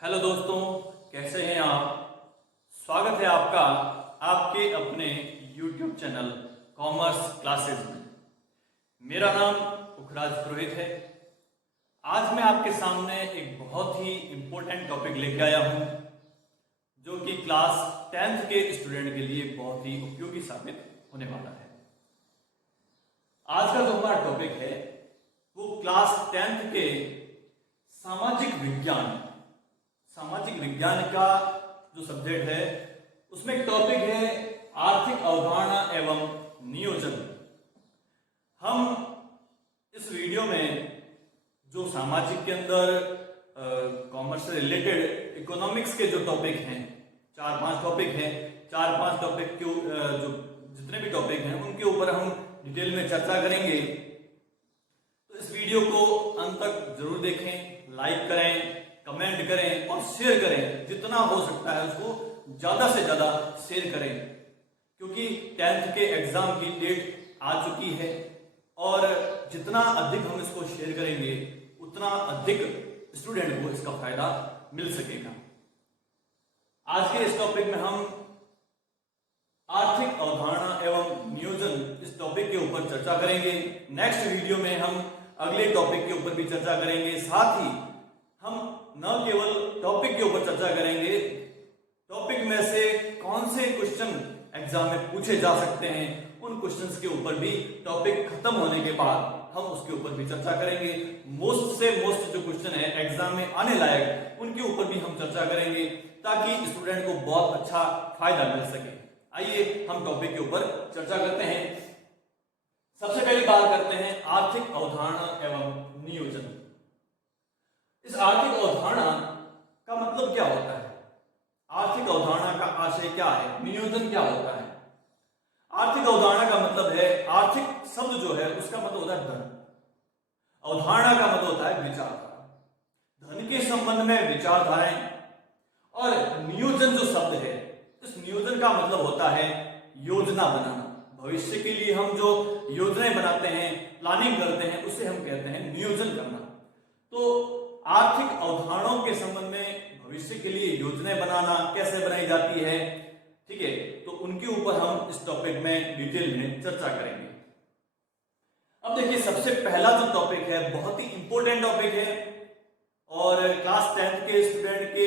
Hello दोस्तों, कैसे हैं आप। स्वागत है आपका आपके अपने YouTube चैनल कॉमर्स क्लासेस में। मेरा नाम उखराज पुरोहित है। आज मैं आपके सामने एक बहुत ही इम्पोर्टेंट टॉपिक लेकर आया हूं जो कि क्लास 10th के स्टूडेंट के लिए बहुत ही उपयोगी साबित होने वाला है। आज का जो हमारा टॉपिक है वो क्लास 10th के सामाजिक विज्ञान का जो सब्जेक्ट है उसमें एक टॉपिक है आर्थिक अवधारणा एवं नियोजन। हम इस वीडियो में जो सामाजिक के अंदर कॉमर्स से रिलेटेड इकोनॉमिक्स के जो टॉपिक हैं, 4-5 टॉपिक हैं, 4-5 टॉपिक के जो जितने भी टॉपिक हैं उनके ऊपर हम डिटेल में चर्चा करेंगे। तो इस वीडियो को अंत तक जरूर देखें, लाइक करें, कमेंट करें और शेयर करें। जितना हो सकता है उसको ज्यादा से ज्यादा शेयर करें, क्योंकि 10th के एग्जाम की डेट आ चुकी है और जितना अधिक हम इसको शेयर करेंगे उतना अधिक स्टूडेंट को इसका फायदा मिल सकेगा। आज के इस टॉपिक में हम आर्थिक अवधारणा एवं नियोजन इस टॉपिक के ऊपर चर्चा करेंगे। नेक्स्ट वीडियो में हम अगले टॉपिक के ऊपर भी चर्चा करेंगे। साथ ही हम न केवल टॉपिक के ऊपर चर्चा करेंगे, टॉपिक में से कौन से क्वेश्चन एग्जाम में पूछे जा सकते हैं उन क्वेश्चंस के ऊपर भी टॉपिक खत्म होने के बाद हम उसके ऊपर भी चर्चा करेंगे। मोस्ट जो क्वेश्चन है एग्जाम में आने लायक उनके ऊपर भी हम चर्चा करेंगे ताकि स्टूडेंट को बहुत अच्छा फायदा मिल सके। आइए हम टॉपिक के ऊपर चर्चा करते हैं। सबसे पहली बात करते हैं आर्थिक अवधारणा एवं नियोजन। इस आर्थिक अवधारणा का मतलब क्या होता है, आर्थिक अवधारणा का आशय क्या है, नियोजन क्या होता है। आर्थिक अवधारणा का मतलब है, आर्थिक शब्द जो है उसका मतलब होता है धन, अवधारणा का मतलब होता है विचारधारा, धन के संबंध में विचारधाराएं। और नियोजन जो शब्द है, इस नियोजन का मतलब होता है योजना बनाना। भविष्य के लिए हम जो योजनाएं बनाते हैं, प्लानिंग करते हैं, उसे हम कहते हैं नियोजन करना। तो आर्थिक अवधारणाओं के संबंध में भविष्य के लिए योजनाएं बनाना कैसे बनाई जाती है, ठीक है, तो उनके ऊपर हम इस टॉपिक में डिटेल में चर्चा करेंगे। अब देखिए, सबसे पहला जो टॉपिक है बहुत ही इंपॉर्टेंट टॉपिक है और क्लास 10th के स्टूडेंट के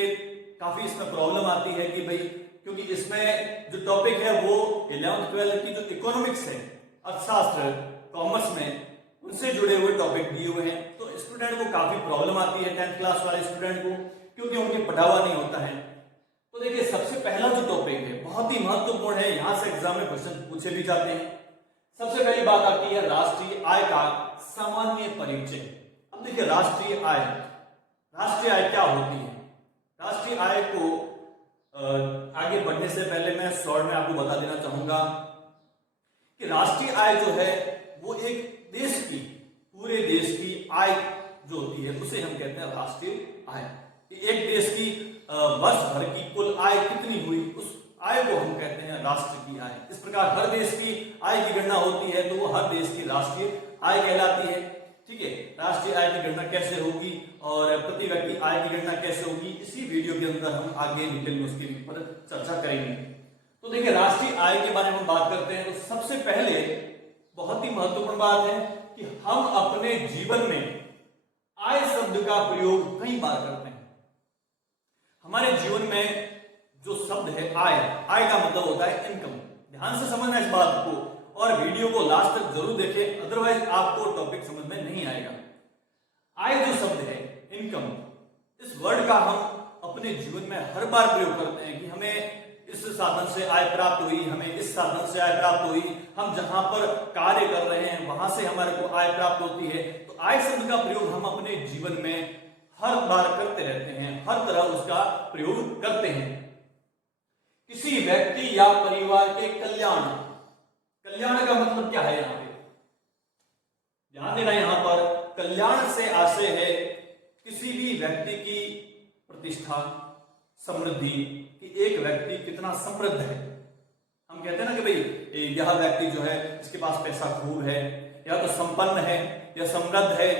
काफी इसमें प्रॉब्लम आती है कि भाई, क्योंकि इसमें जो टॉपिक है वो 11th-12th की जो इकोनॉमिक्स है, अर्थशास्त्र, कॉमर्स में उनसे जुड़े हुए टॉपिक दिए हुए हैं। तो स्टूडेंट को काफी प्रॉब्लम आती है 10th क्लास वाले स्टूडेंट को, क्योंकि उनके पढ़ा हुआ नहीं होता है। तो देखिए, सबसे पहला जो टॉपिक है बहुत ही महत्वपूर्ण है, यहां से एग्जाम में क्वेश्चन पूछे भी जाते हैं। सबसे पहली बात आती है राष्ट्रीय आय का सामान्य परिचय। अब देखिए, राष्ट्रीय आय क्या होती है। राष्ट्रीय आय को आगे बढ़ने से पहले मैं शॉर्ट में आपको बता देना चाहूंगा कि राष्ट्रीय आय जो है वो एक देश की, पूरे देश की आय जो होती है उसे हम कहते हैं राष्ट्रीय आय। एक देश की वर्ष भर की कुल आय कितनी हुई, उस आय को हम कहते हैं राष्ट्र की आय। इस प्रकार हर देश की आय की गणना होती है तो वो हर देश की राष्ट्रीय आय कहलाती है। ठीक है, राष्ट्रीय आय की गणना कैसे होगी और प्रति व्यक्ति आय की गणना कैसे होगी, इसी वीडियो के अंदर हम आगे डिटेल में उसके ऊपर चर्चा करेंगे। तो देखिए, राष्ट्रीय आय के बारे में हम बात करते हैं तो सबसे पहले बहुत ही महत्वपूर्ण बात है कि हम अपने जीवन में आय शब्द का प्रयोग कई बार करते हैं। हमारे जीवन में जो शब्द है आय का मतलब होता है इनकम। ध्यान से समझना इस बात को और वीडियो को लास्ट तक जरूर देखें, अदरवाइज आपको टॉपिक समझ में नहीं आएगा। आय जो शब्द है, इनकम, इस वर्ड का हम अपने जीवन में हर बार प्रयोग करते हैं कि हमें इस साधन से आय प्राप्त हुई, हमें इस साधन से आय प्राप्त हुई, हम जहां पर कार्य कर रहे हैं वहां से हमारे को आय प्राप्त होती है। तो आय शब्द का प्रयोग हम अपने जीवन में हर बार करते रहते हैं, हर तरह उसका प्रयोग करते हैं। किसी व्यक्ति या परिवार के कल्याण का मतलब क्या है, यहां पे ध्यान देना। यहां पर कल्याण से आशय है किसी भी व्यक्ति की प्रतिष्ठा, समृद्धि, कि एक व्यक्ति कितना समृद्ध है। हम कहते हैं ना कि भाई यह व्यक्ति जो है इसके पास पैसा खूब है, या तो संपन्न है या समृद्ध है।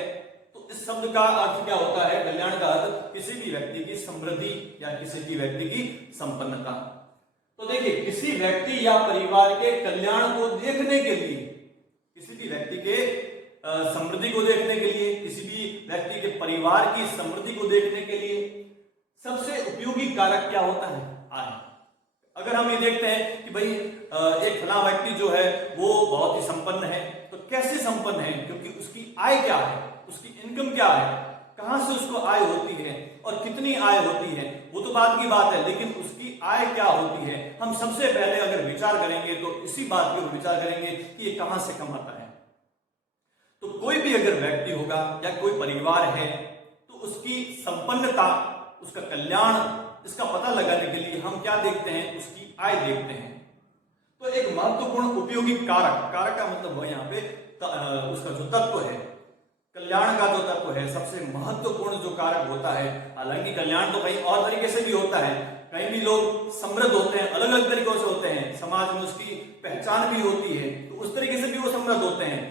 तो इस शब्द का अर्थ क्या होता है? कल्याण का अर्थ किसी भी व्यक्ति की समृद्धि या किसी भी व्यक्ति की संपन्नता। तो देखिए, किसी व्यक्ति या परिवार के कल्याण को देखने के लिए, किसी भी व्यक्ति के समृद्धि को देखने के लिए, किसी भी व्यक्ति के परिवार की समृद्धि को देखने के लिए सबसे उपयोगी कारक क्या होता है? आय। अगर हम ये देखते हैं कि भाई एक फला व्यक्ति जो है वो बहुत ही संपन्न है, तो कैसे संपन्न है? क्योंकि उसकी आय क्या है, उसकी इनकम क्या है, कहां से उसको आय होती है और कितनी आय होती है, वो तो बात की बात है, लेकिन उसकी आय क्या होती है हम सबसे पहले अगर विचार करेंगे तो इसी बात पर विचार करेंगे कि ये कहां से कमाता है। तो कोई भी अगर व्यक्ति होगा या कोई परिवार है तो उसकी संपन्नता, उसका कल्याण, इसका पता लगाने के लिए हम क्या देखते हैं? उसकी आय देखते हैं। तो एक महत्वपूर्ण उपयोगी कारक, कारक का मतलब हो यहाँ पे उसका जो तत्व है, कल्याण का जो तत्व है, सबसे महत्वपूर्ण जो कारक होता है। हालांकि कल्याण तो कहीं और तरीके से भी होता है, कहीं भी लोग समृद्ध होते हैं, अलग अलग तरीकों से होते हैं, समाज में उसकी पहचान भी होती है, तो उस तरीके से भी वो समृद्ध होते हैं।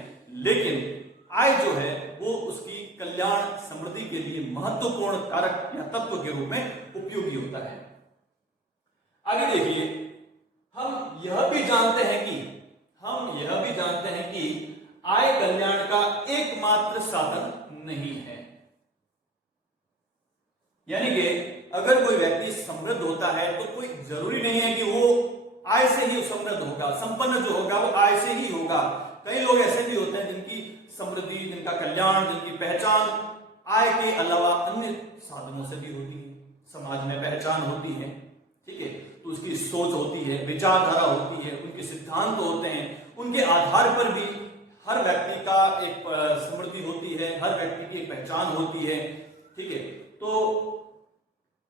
लेकिन आय जो है वो उसकी कल्याण, समृद्धि के लिए महत्वपूर्ण कारक या तत्व के रूप में उपयोगी होता है। आगे देखिए, हम यह भी जानते हैं कि आय कल्याण का एकमात्र साधन नहीं है। यानी कि अगर कोई व्यक्ति समृद्ध होता है तो कोई जरूरी नहीं है कि वो आय से ही समृद्ध होगा, संपन्न जो होगा वो आय से ही होगा। कई लोग ऐसे भी होते हैं जिनकी समृद्धि, जिनका कल्याण, जिनकी पहचान आय के अलावा अन्य साधनों से भी होती है। समाज में पहचान होती है, ठीक है, तो उसकी सोच होती है, विचारधारा होती है, उनके सिद्धांत होते हैं, उनके आधार पर भी हर व्यक्ति का एक समृद्धि होती है, हर व्यक्ति की एक पहचान होती है, ठीक है। तो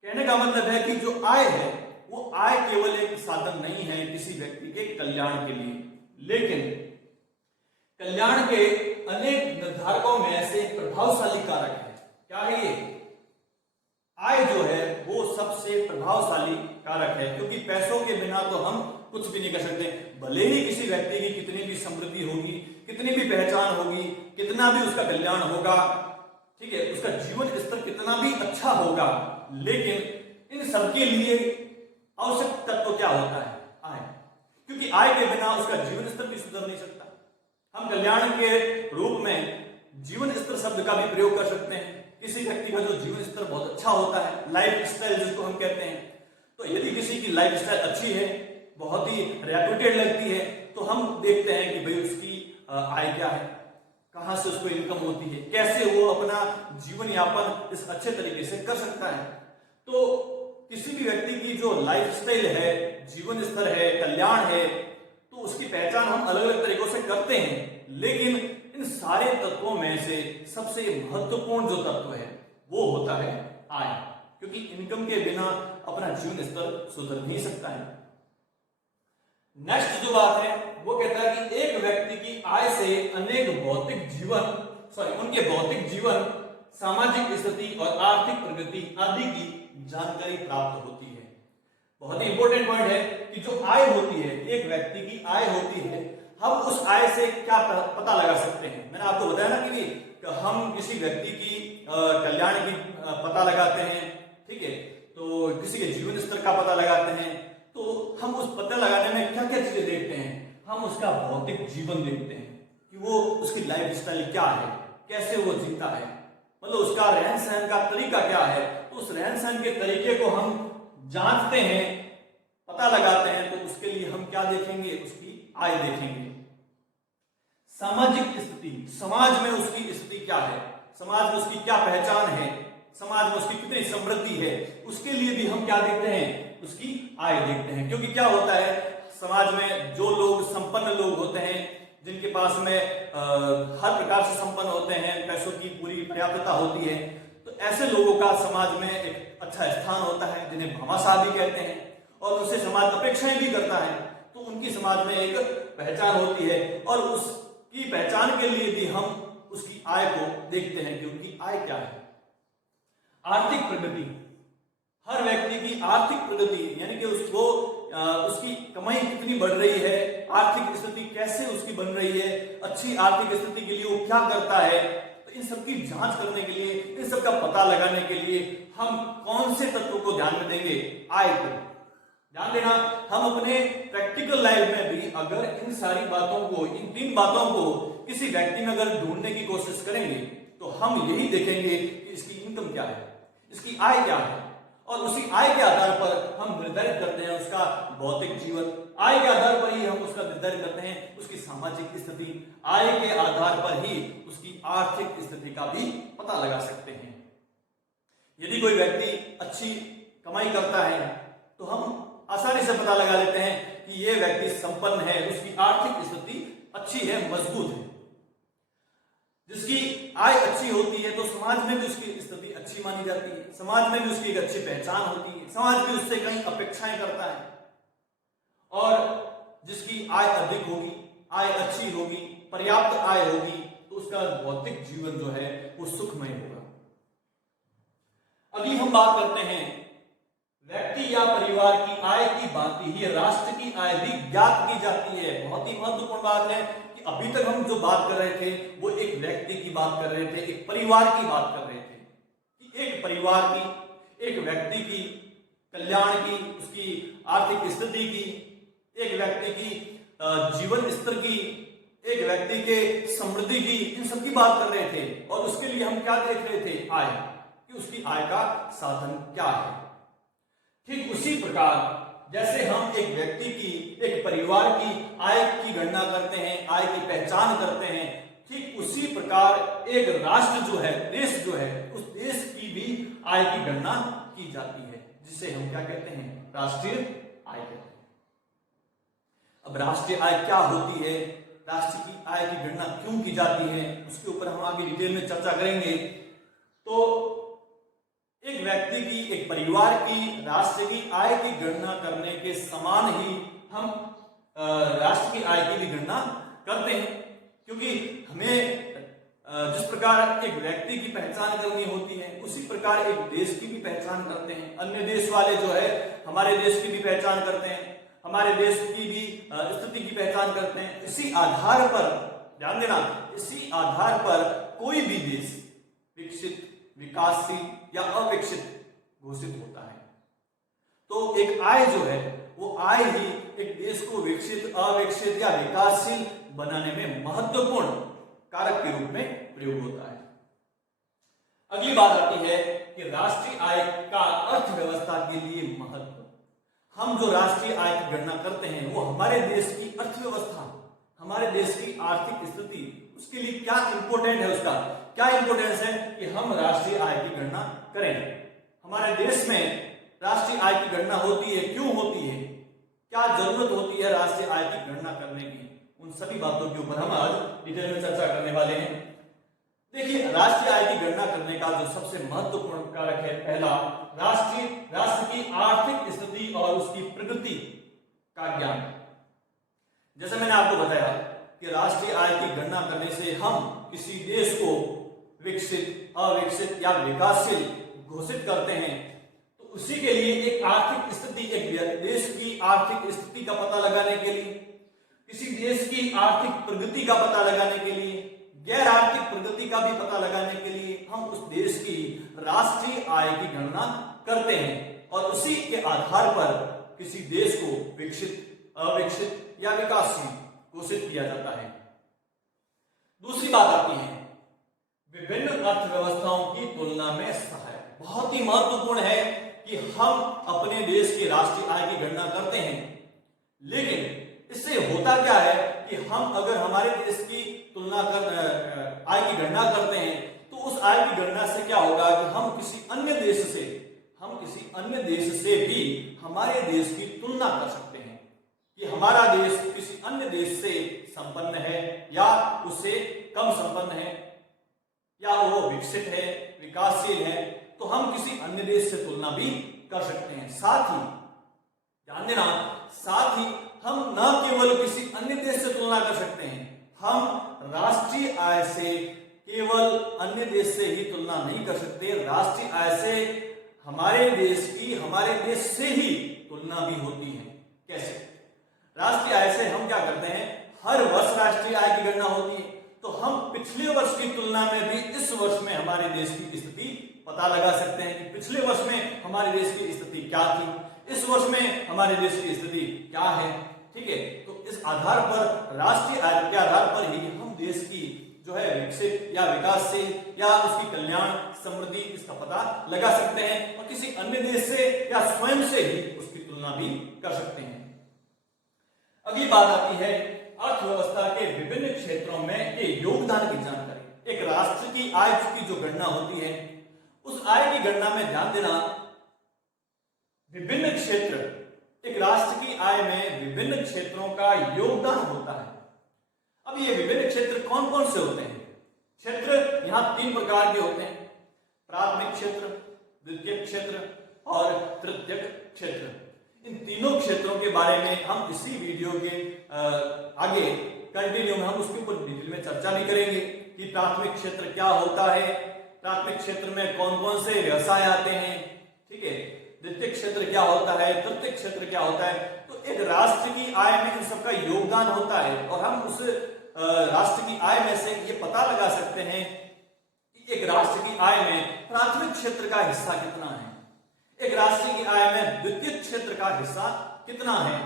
कहने का मतलब है कि जो आय है वो आय केवल एक साधन नहीं है किसी व्यक्ति के कल्याण के लिए, लेकिन कल्याण के अनेक निर्धारकों में से प्रभावशाली कारक है। क्या है ये? आय जो है वो सबसे प्रभावशाली कारक है, क्योंकि पैसों के बिना तो हम कुछ भी नहीं कर सकते। भले ही किसी व्यक्ति की कितनी भी समृद्धि होगी, कितनी भी पहचान होगी, कितना भी उसका कल्याण होगा, ठीक है, उसका जीवन स्तर कितना भी अच्छा होगा, लेकिन इन सबके लिए आवश्यक तत्व क्या होता है? आय। क्योंकि आय के बिना उसका जीवन स्तर भी सुधर नहीं सकता। हम कल्याण के रूप में जीवन स्तर शब्द का भी प्रयोग कर सकते हैं। किसी व्यक्ति का जो जीवन स्तर बहुत अच्छा होता है, लाइफ स्टाइल जिसको हम कहते हैं, तो यदि किसी की लाइफ स्टाइल अच्छी है, बहुत ही रेप्यूटेड लगती है, तो हम देखते हैं कि भाई उसकी आय क्या है, कहां से उसको इनकम होती है, कैसे वो अपना जीवन यापन इस अच्छे तरीके से कर सकता है। तो किसी भी व्यक्ति की जो लाइफ स्टाइल है, जीवन स्तर है, कल्याण है, तो उसकी पहचान हम अलग अलग तरीकों से करते हैं, लेकिन इन सारे तत्वों में से सबसे महत्वपूर्ण जो तत्व है वो होता है आय, क्योंकि इनकम के बिना अपना जीवन स्तर सुधर नहीं सकता है। नेक्स्ट जो बात है वो कहता है कि एक व्यक्ति की आय से अनेक उनके भौतिक जीवन, सामाजिक स्थिति और आर्थिक प्रगति आदि की जानकारी प्राप्त होती है। बहुत ही इंपॉर्टेंट पॉइंट है कि जो आय होती है, एक व्यक्ति की आय होती है, हम उस आय से क्या पता लगा सकते हैं? मैंने आपको बताया ना कि हम किसी व्यक्ति की कल्याण की पता लगाते हैं, ठीक है, तो किसी के जीवन स्तर का पता लगाते हैं, तो हम उस पता लगाने में क्या क्या चीजें देखते हैं? हम उसका भौतिक जीवन देखते हैं कि वो उसकी लाइफ स्टाइल क्या है, कैसे वो जीता है, मतलब उसका रहन सहन का तरीका क्या है। तो उस रहन सहन के तरीके को हम जांचते हैं, पता लगाते हैं, तो उसके लिए हम क्या देखेंगे? उसकी आय देखेंगे। सामाजिक स्थिति, समाज में उसकी स्थिति क्या है, समाज में उसकी क्या पहचान है, समाज में उसकी कितनी समृद्धि है, उसके लिए भी हम क्या देखते हैं? उसकी आय देखते हैं। क्योंकि क्या होता है, समाज में जो लोग संपन्न लोग होते हैं, जिनके पास में हर प्रकार से संपन्न होते हैं, पैसों की पूरी पर्याप्तता होती है, तो ऐसे लोगों का समाज में एक अच्छा स्थान होता है, जिन्हें भामाशाह भी कहते हैं, और उनसे समाज अपेक्षाएं भी करता है, तो उनकी समाज में एक पहचान होती है, और उसकी पहचान के लिए भी हम उसकी आय को देखते हैं कि उनकी आय क्या है। आर्थिक प्रगति, हर व्यक्ति की आर्थिक प्रगति, यानी कि उसको उसकी कमाई कितनी बढ़ रही है, आर्थिक स्थिति कैसे उसकी बन रही है, अच्छी आर्थिक स्थिति के लिए वो क्या करता है, तो तो इन सब की जांच करने के लिए, इन सब का पता लगाने के लिए हम कौन से तत्व को ध्यान में देंगे? आय को ध्यान देना। हम अपने प्रैक्टिकल लाइफ में भी अगर इन सारी बातों को, इन 3 बातों को किसी व्यक्ति में अगर ढूंढने की कोशिश करेंगे तो हम यही देखेंगे कि इसकी इनकम क्या है, इसकी आय क्या है, और उसी आय के आधार पर हम निर्धारित करते हैं उसका भौतिक जीवन। आय के आधार पर ही हम उसका निर्धारित करते हैं उसकी सामाजिक स्थिति। आय के आधार पर ही उसकी आर्थिक स्थिति का भी पता लगा सकते हैं। यदि कोई व्यक्ति अच्छी कमाई करता है तो हम आसानी से पता लगा लेते हैं कि यह व्यक्ति संपन्न है, उसकी आर्थिक स्थिति अच्छी है, मजबूत है। जिसकी आय अच्छी होती है तो समाज में भी उसकी स्थिति अच्छी मानी जाती है, समाज में भी उसकी एक अच्छी पहचान होती है, समाज भी उससे कई अपेक्षाएं करता है। और जिसकी आय अधिक होगी, आय अच्छी होगी, पर्याप्त आय होगी, तो उसका भौतिक जीवन जो है वो सुखमय होगा। अभी हम बात करते हैं व्यक्ति या परिवार की आय की बात ही राष्ट्र की आय भी ज्ञात की जाती है। बहुत ही महत्वपूर्ण बात है कि अभी तक हम जो बात कर रहे थे वो एक व्यक्ति की बात कर रहे थे, एक परिवार की बात कर रहे थे कि एक परिवार की, एक व्यक्ति की कल्याण की, उसकी आर्थिक स्थिति की, एक व्यक्ति की जीवन स्तर की, एक व्यक्ति के समृद्धि की, इन सब की बात कर रहे थे। और उसके लिए हम क्या देख रहे थे? आय, कि उसकी आय का साधन क्या है। ठीक उसी प्रकार जैसे हम एक व्यक्ति की, एक परिवार की आय की गणना करते हैं, आय की पहचान करते हैं, ठीक उसी प्रकार एक राष्ट्र जो है, देश जो है, उस देश की भी आय की गणना की जाती है, जिसे हम क्या कहते हैं? राष्ट्रीय आय कहते हैं। अब राष्ट्रीय आय क्या होती है, राष्ट्र की आय की गणना क्यों की जाती है, उसके ऊपर हम आगे डिटेल में चर्चा करेंगे। तो एक व्यक्ति की, एक परिवार की राष्ट्र की आय की गणना करने के समान ही हम राष्ट्र की आय की भी गणना करते हैं, क्योंकि हमें जिस प्रकार एक व्यक्ति की पहचान करनी होती है उसी प्रकार एक देश की भी पहचान करते हैं। अन्य देश वाले जो है हमारे देश की भी पहचान करते हैं, हमारे देश की भी स्थिति की पहचान करते हैं। इसी आधार पर, ध्यान देना, इसी आधार पर कोई भी देश विकसित, विकासशील या अविकसित घोषित होता है। तो एक आय जो है वो आय ही एक देश को विकसित, अविकसित या विकासशील बनाने में महत्वपूर्ण कारक के रूप में प्रयोग होता है। अगली बात आती है कि राष्ट्रीय आय का अर्थव्यवस्था के लिए महत्व। हम जो राष्ट्रीय आय की गणना करते हैं वो हमारे देश की अर्थव्यवस्था, हमारे देश की आर्थिक स्थिति, उसके लिए क्या इंपॉर्टेंट है, उसका क्या इंपॉर्टेंस है कि हम राष्ट्रीय आय की गणना करें। हमारे देश में राष्ट्रीय आय की गणना होती है, क्यों होती है, क्या जरूरत होती है राष्ट्रीय आय की गणना करने की, उन सभी बातों के ऊपर हम आज डिटेल में चर्चा करने वाले हैं। देखिए, राष्ट्रीय आय की गणना करने का जो सबसे महत्वपूर्ण कारक है, पहला, राष्ट्र की आर्थिक स्थिति और उसकी प्रगति का ज्ञान। जैसे मैंने आपको बताया कि राष्ट्रीय आय की गणना करने से हम किसी देश को विकसित, अविकसित या विकासशील घोषित करते हैं। तो उसी के लिए एक आर्थिक स्थिति, एक देश की आर्थिक स्थिति का पता लगाने के लिए, किसी देश की आर्थिक प्रगति का पता लगाने के लिए, गैर आर्थिक प्रगति का भी पता लगाने के लिए हम उस देश की राष्ट्रीय आय की गणना करते हैं और उसी के आधार पर किसी देश को विकसित, अविकसित या विकासशील घोषित किया जाता है। दूसरी बात आती है विभिन्न अर्थव्यवस्थाओं की तुलना में सहायक। बहुत ही महत्वपूर्ण है कि हम अपने देश की राष्ट्रीय आय की गणना करते हैं, लेकिन इससे होता क्या है कि हम अगर हमारे देश की तुलना कर आय की गणना करते हैं तो उस आय की गणना से क्या होगा कि हम किसी अन्य देश से भी हमारे देश की तुलना कर सकते हैं कि हमारा देश किसी अन्य देश से संपन्न है या उससे कम संपन्न है, या वो विकसित है, विकासशील है, तो हम किसी अन्य देश से तुलना भी कर सकते हैं। साथ ही ध्यान देना, साथ ही हम न केवल किसी अन्य देश से तुलना कर सकते हैं, हम राष्ट्रीय आय से केवल अन्य देश से ही तुलना नहीं कर सकते, राष्ट्रीय आय से हमारे देश से ही तुलना भी होती है। कैसे? राष्ट्रीय आय से हम क्या करते हैं, हर वर्ष राष्ट्रीय आय की गणना होती है, तो हम पिछले वर्ष की तुलना में भी इस वर्ष में हमारे देश की स्थिति पता लगा सकते हैं कि पिछले वर्ष में हमारे देश की स्थिति क्या थी, इस वर्ष में हमारे देश की स्थिति क्या है। ठीक है, तो इस आधार पर, राष्ट्रीय आय के आधार पर ही हम देश की जो है विकसित या विकासशील या उसकी कल्याण समृद्धि इसका पता लगा सकते हैं और किसी अन्य देश से या स्वयं से ही उसकी तुलना भी कर सकते हैं। अगली बात आती है अर्थव्यवस्था के विभिन्न क्षेत्रों में के योगदान की जानकारी। एक राष्ट्र की आय की जो गणना होती है, उस आय की गणना में ध्यान देना, विभिन्न क्षेत्र, एक राष्ट्र की आय में विभिन्न क्षेत्रों का योगदान होता है। अब ये विभिन्न क्षेत्र कौन कौन से होते हैं? क्षेत्र यहाँ 3 प्रकार के होते हैं, प्राथमिक क्षेत्र, द्वितीयक क्षेत्र और तृतीयक क्षेत्र। इन तीनों क्षेत्रों के बारे में हम इसी वीडियो के आगे कंटिन्यू में हम उसके ऊपर डिटेल में चर्चा भी करेंगे कि प्राथमिक क्षेत्र क्या होता है, प्राथमिक क्षेत्र में कौन कौन से व्यवसाय आते हैं। ठीक है, द्वितीय क्षेत्र क्या होता है, तृतीय क्षेत्र क्या होता है। तो एक राष्ट्र की आय में इन सबका योगदान होता है और हम उस राष्ट्र की आय में से ये पता लगा सकते हैं कि एक राष्ट्र की आय में प्राथमिक क्षेत्र का हिस्सा कितना है, एक राष्ट्र की आय में द्वितीय क्षेत्र का हिस्सा कितना है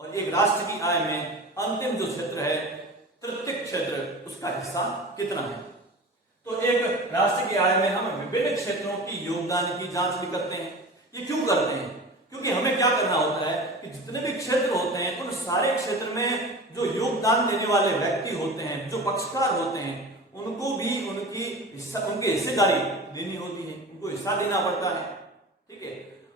और एक राष्ट्र की आय में अंतिम जो क्षेत्र है तृतीय क्षेत्र, उसका हिस्सा कितना है। तो एक राष्ट्र की आय में हम विभिन्न क्षेत्रों की योगदान की जांच भी करते हैं। ये क्यों करते हैं? क्योंकि हमें क्या करना होता है कि जितने भी क्षेत्र होते हैं उन सारे क्षेत्र में जो योगदान देने वाले व्यक्ति होते हैं, जो पक्षकार होते हैं, उनको भी उनकी हिस्सेदारी देनी होती है, उनको हिस्सा देना पड़ता है। ठीक है,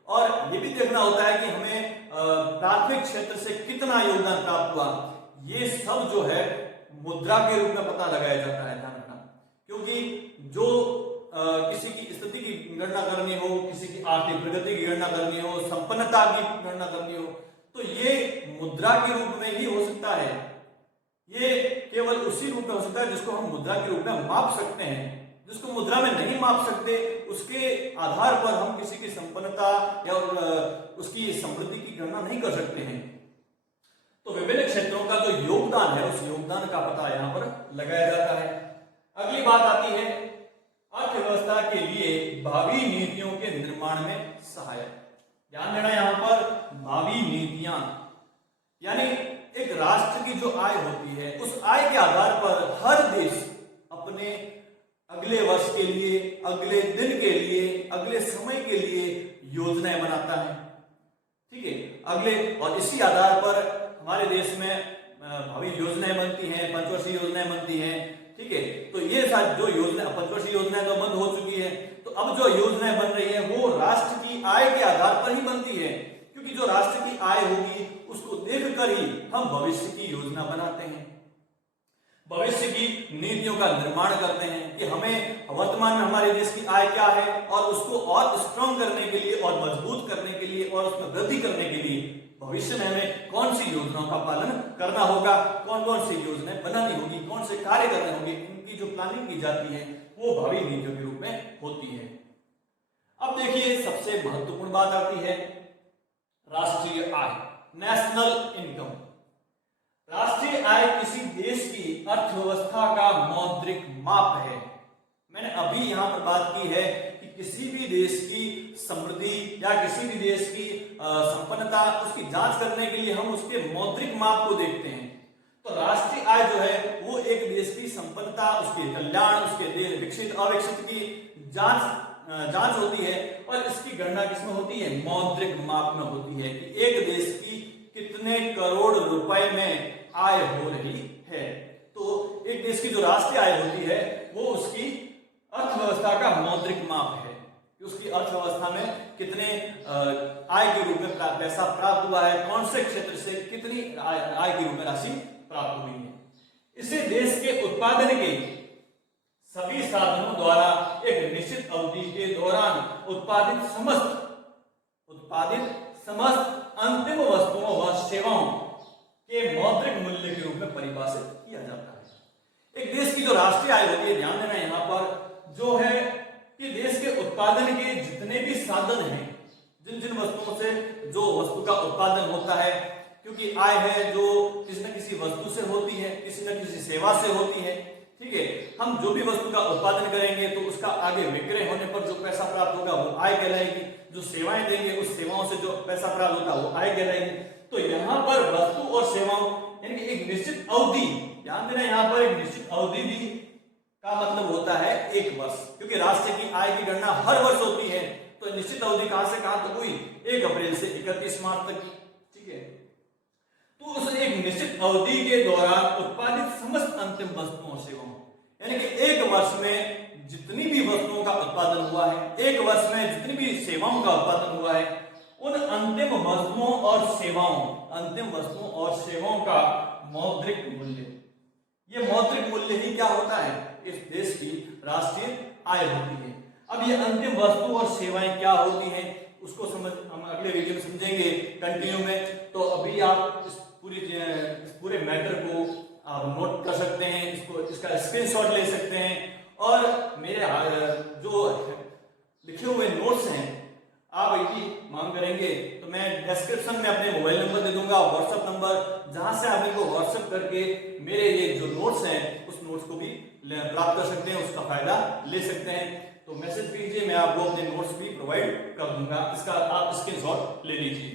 और ये भी देखना होता है कि हमें प्राथमिक क्षेत्र से कितना योगदान प्राप्त हुआ। ये सब जो है मुद्रा के रूप में पता लगाया जाता है, ध्यान रखना। क्योंकि जो किसी की स्थिति की गणना करनी हो, किसी की आर्थिक प्रगति की गणना करनी हो, संपन्नता की गणना करनी हो, तो ये मुद्रा के रूप में ही हो सकता है। ये केवल उसी रूप में हो सकता है जिसको हम मुद्रा के रूप में माप सकते हैं। जिसको मुद्रा में नहीं माप सकते, उसके आधार पर हम किसी की संपन्नता या उसकी समृद्धि की गणना नहीं कर सकते हैं। तो विभिन्न क्षेत्रों का जो योगदान है, उस योगदान का पता यहां पर लगाया जाता है। अगली बात आती है अर्थव्यवस्था के लिए भावी नीतियों के निर्माण में सहायक। ध्यान देना यहां पर, भावी नीतियां, यानी एक राष्ट्र की जो आय होती है, उस आय के आधार पर हर देश अपने अगले वर्ष के लिए, अगले दिन के लिए, अगले समय के लिए योजनाएं बनाता है। ठीक है, अगले, और इसी आधार पर हमारे देश में भावी योजनाएं बनती हैं, पंचवर्षीय योजनाएं बनती हैं। ठीक है, तो ये जो योजना, पंचवर्षीय योजनाएं तो बंद हो चुकी है, तो अब जो योजनाएं बन रही है वो राष्ट्र की आय के आधार पर ही बनती है। क्योंकि जो राष्ट्र की आय होगी उसको देखकर ही हम भविष्य की योजना बनाते हैं, भविष्य की नीतियों का निर्माण करते हैं कि हमें वर्तमान में हमारे देश की आय क्या है और उसको और स्ट्रॉन्ग करने के लिए और मजबूत करने के लिए और उसमें वृद्धि करने के लिए भविष्य में हमें कौन सी योजनाओं का पालन करना होगा, कौन कौन सी योजनाएं बनानी होगी, कौन से कार्य करने होंगे, इनकी जो प्लानिंग की जाती है वो भावी नीतियों के रूप में होती है। अब देखिए, सबसे महत्वपूर्ण बात आती है राष्ट्रीय आय, नेशनल इनकम। राष्ट्रीय आय किसी देश की अर्थव्यवस्था का मौद्रिक माप है। मैंने अभी यहां पर बात की है कि किसी भी देश की समृद्धि या किसी भी देश की संपन्नता, उसकी जांच करने के लिए हम उसके मौद्रिक माप को देखते हैं। तो राष्ट्रीय आय जो है वो एक देश की संपन्नता, उसके कल्याण, उसके विकसित अविकसित की जांच होती है और इसकी गणना किसमें होती है? मौद्रिक माप में होती है कि एक देश की कितने करोड़ रुपए में आय हो रही है। तो एक देश की जो राष्ट्रीय आय होती है वो उसकी अर्थव्यवस्था का मौद्रिक माप है कि उसकी अर्थव्यवस्था में कितने आय के रूप में पैसा प्राप्त हुआ है, कौन से क्षेत्र से कितनी आय के रूप में राशि प्राप्त हुई है। इसे देश के उत्पादन के सभी साधनों द्वारा एक निश्चित अवधि के दौरान उत्पादित समस्त अंतिम वस्तुओं व सेवाओं के मौद्रिक मूल्य के रूप में परिभाषित किया जाता है। एक देश की जो राष्ट्रीय आय होती है, ध्यान देना यहाँ पर, जो है कि देश के उत्पादन के जितने भी साधन हैं, जिन जिन वस्तुओं से जो वस्तु का उत्पादन होता है, क्योंकि आय है जो किसी न किसी वस्तु से होती है, किसी न किसी सेवा से होती है। ठीक है। हम जो भी वस्तु का उत्पादन करेंगे तो उसका आगे विक्रय होने पर जो पैसा प्राप्त होगा वो आय कहलाएगी, जो सेवाएं देंगे उस सेवाओं से जो पैसा प्राप्त होगा वो आय कहलाएगी। तो यहाँ पर वस्तु और सेवाओं यानी कि एक निश्चित अवधि, ध्यान देना यहाँ पर एक निश्चित अवधि भी का मतलब होता है 1 वर्ष, क्योंकि राष्ट्र की आय की गणना हर वर्ष होती है। तो निश्चित अवधि कहां से कहां तक हुई, 1 अप्रैल से 31 मार्च तक की, ठीक है। तो उस एक निश्चित अवधि के दौरान उत्पादित समस्त अंतिम वस्तुओं और सेवाओं, यानी कि 1 वर्ष में जितनी भी वस्तुओं का उत्पादन हुआ है, 1 वर्ष में जितनी भी सेवाओं का उत्पादन हुआ है, उन अंतिम वस्तुओं और सेवाओं का मौद्रिक मूल्य, ये मौद्रिक मूल्य ही क्या होता है, इस देश की राष्ट्रीय आय होती है। अब ये अंतिम वस्तु और सेवाएं क्या होती हैं उसको हम अगले वीडियो में समझेंगे कंटिन्यू में। तो अभी आप इस पूरे मैटर को आप नोट कर सकते हैं, इसका स्क्रीनशॉट ले सकते हैं, और मेरे जो लिखे हुए नोट्स हैं आप यदि मांग करेंगे तो मैं डिस्क्रिप्शन में अपने मोबाइल नंबर दे दूंगा, व्हाट्सएप नंबर, जहां से आप इनको व्हाट्सएप करके मेरे ये जो नोट्स हैं उस नोट्स को भी प्राप्त कर सकते हैं, उसका फायदा ले सकते हैं। तो मैसेज कीजिए, मैं आपको अपने नोट्स भी प्रोवाइड कर दूंगा, इसका आप स्क्रीनशॉट ले लीजिए।